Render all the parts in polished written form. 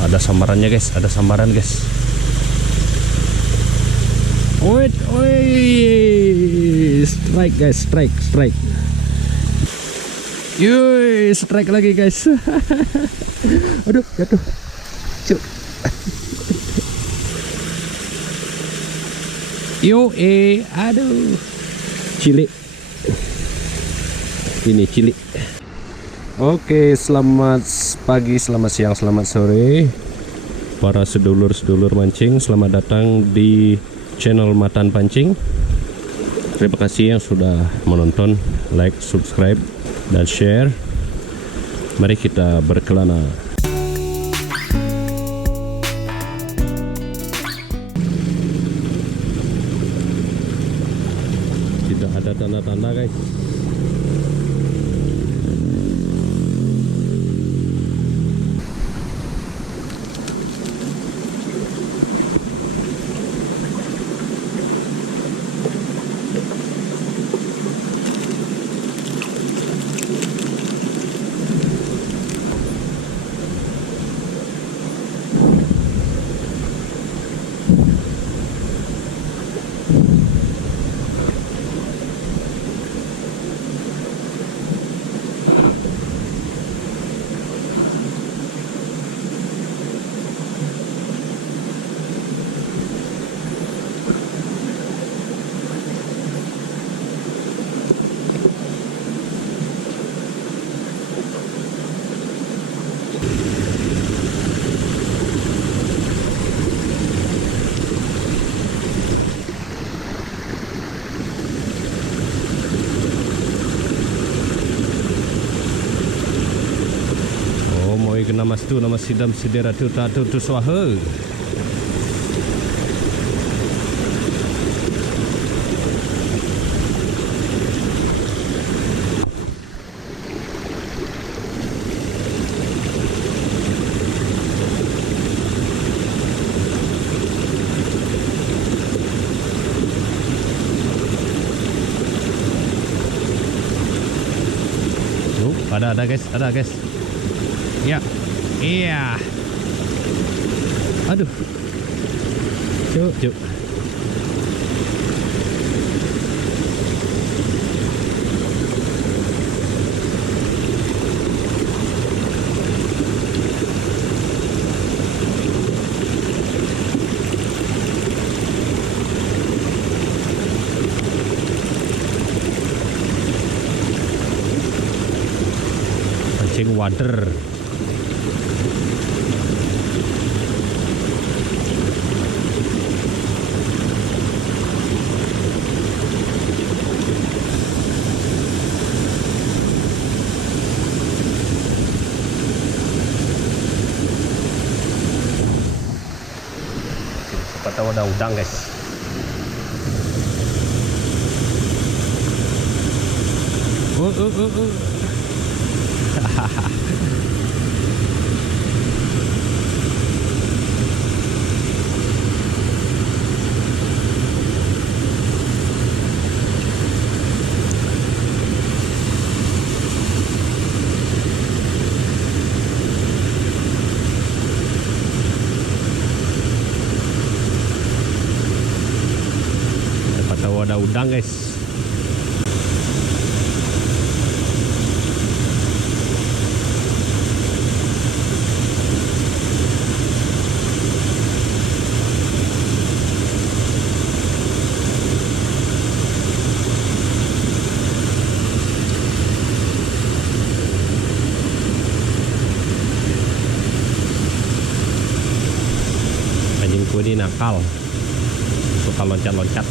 Ada samarannya guys, ada samaran guys. Wait, strike guys, strike. Yuy, strike lagi guys. Aduh, jatuh. Cuk. Aduh. Cili. Ini cili. Oke, selamat pagi, selamat siang, selamat sore para sedulur-sedulur mancing. Selamat datang di channel Matan Pancing. Terima kasih yang sudah menonton, like, subscribe, dan share. Mari kita berkelana. Tidak ada tanda-tanda guys. Nama stu nama sidam sidera tu tatu tu swaha. Ada guys. Ya. Iya. Aduh. Cuk. Pancing wader. Tahu ada udang guys. Ada udang guys. Anjingku ini nakal, suka loncat-loncat.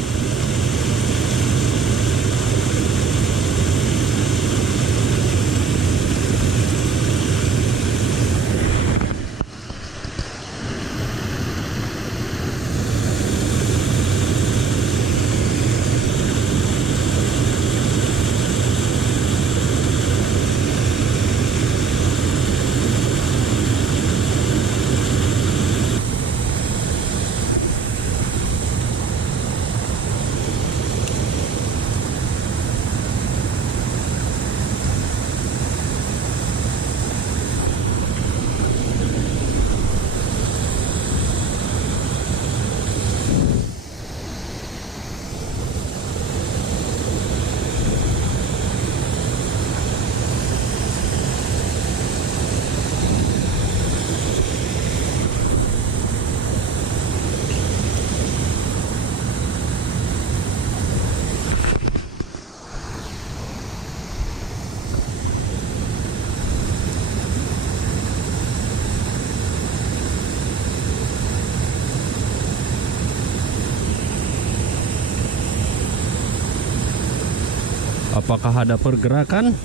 Apakah ada pergerakan?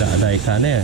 Tidak ada ikannya.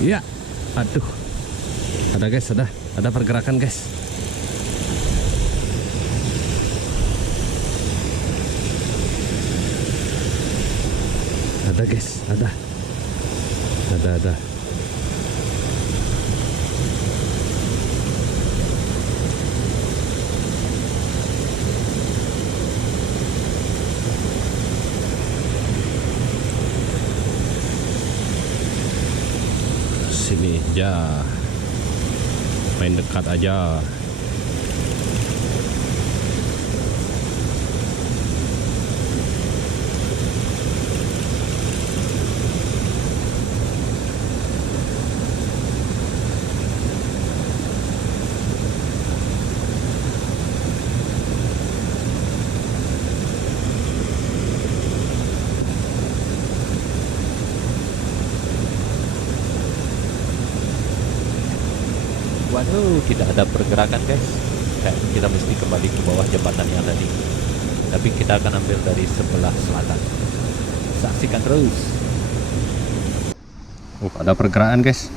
Iya, aduh, ada guys, ada pergerakan guys. Ada guys, ada. Sini aja, main dekat aja. Waduh, tidak ada pergerakan guys. Kayak kita mesti kembali ke bawah jembatan yang tadi. Tapi kita akan ambil dari sebelah selatan. Saksikan terus. Ada pergerakan guys.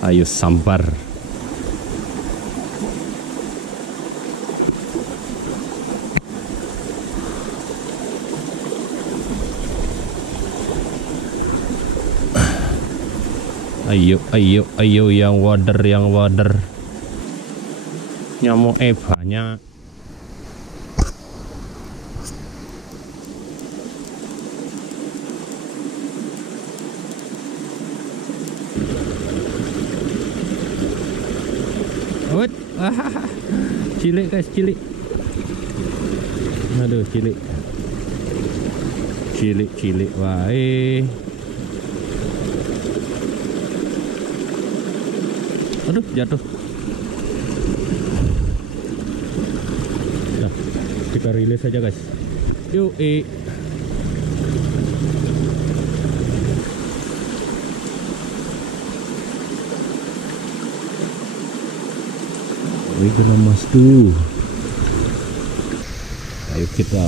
Ayo sambar. Ayo yang wader. Nyamuk banyak. Wait. Cilik guys, cilik. Aduh, cilik. Cilik wae. Aduh, jatuh. Nah, kita rilis aja guys. Yuk. Wih, kena mas tuh. Ayo kita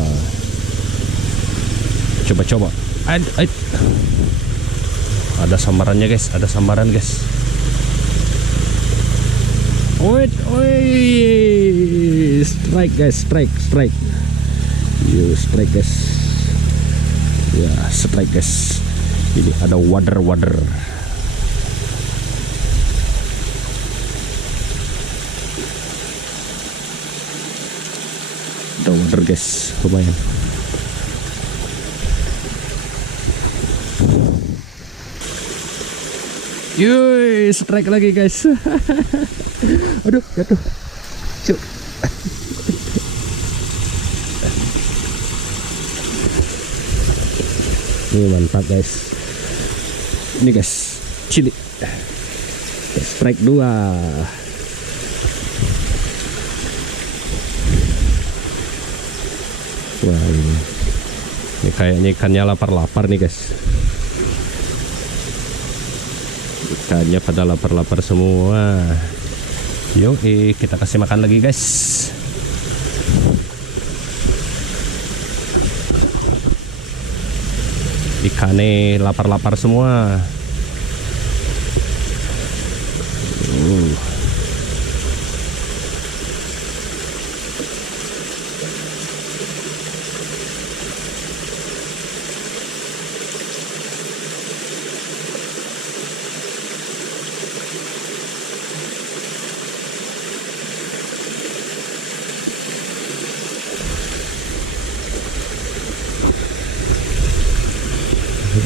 coba. Ada sambarannya guys, ada sambaran guys. Wait, strike guys, strike. Yo, strike guys. Ya, strike guys. Ini ada wader. Ada wader guys, lumayan. Yuy, strike lagi guys. Aduh, jatuh. Cuk. Ini mantap guys. Ini guys, cilik. Strike 2. Wah, ini kayaknya ikannya lapar nih guys. Ikannya pada lapar semua. Yuk, kita kasih makan lagi guys. Ikannya lapar-lapar semua.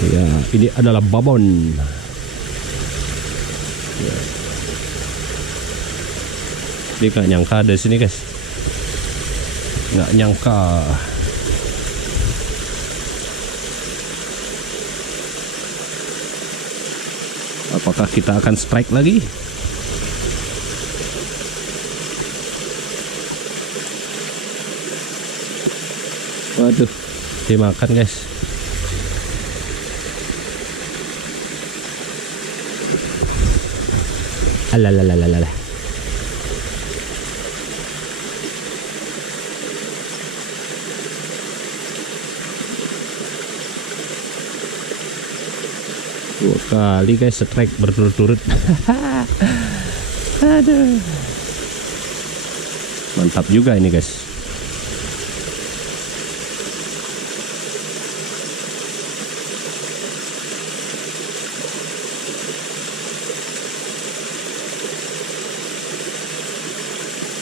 Ya, ini adalah babon. Ya. Dia nggak nyangka ada sini guys, nggak nyangka. Apakah kita akan strike lagi? Waduh, dimakan guys. Alalalalala. Dua kali guys strike berturut-turut. Aduh. Mantap juga ini guys.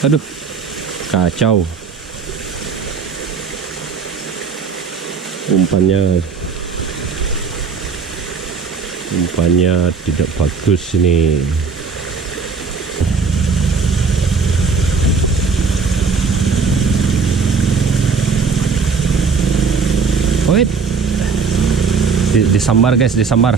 Aduh, kacau. Umpannya tidak bagus ini. Wait, disambar guys, disambar.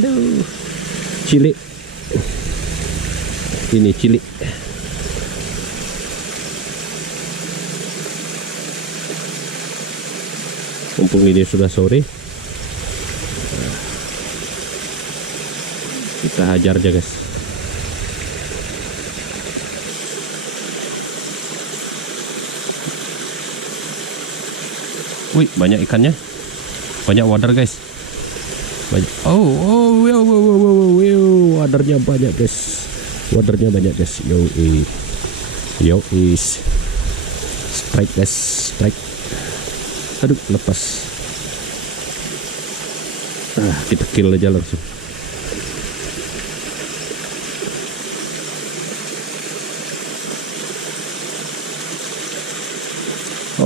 Aduh, cilik. Ini cilik. Mumpung ini sudah sore, kita hajar aja guys. Wih, banyak ikannya, banyak wader guys. Banyak. Wadernya banyak guys. Wadernya banyak guys. Strike guys, strike. Aduh, lepas. Kita kill aja langsung.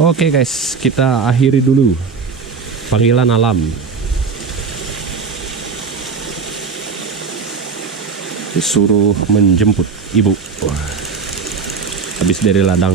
Oke guys, kita akhiri dulu panggilan alam. Disuruh menjemput ibu habis dari ladang.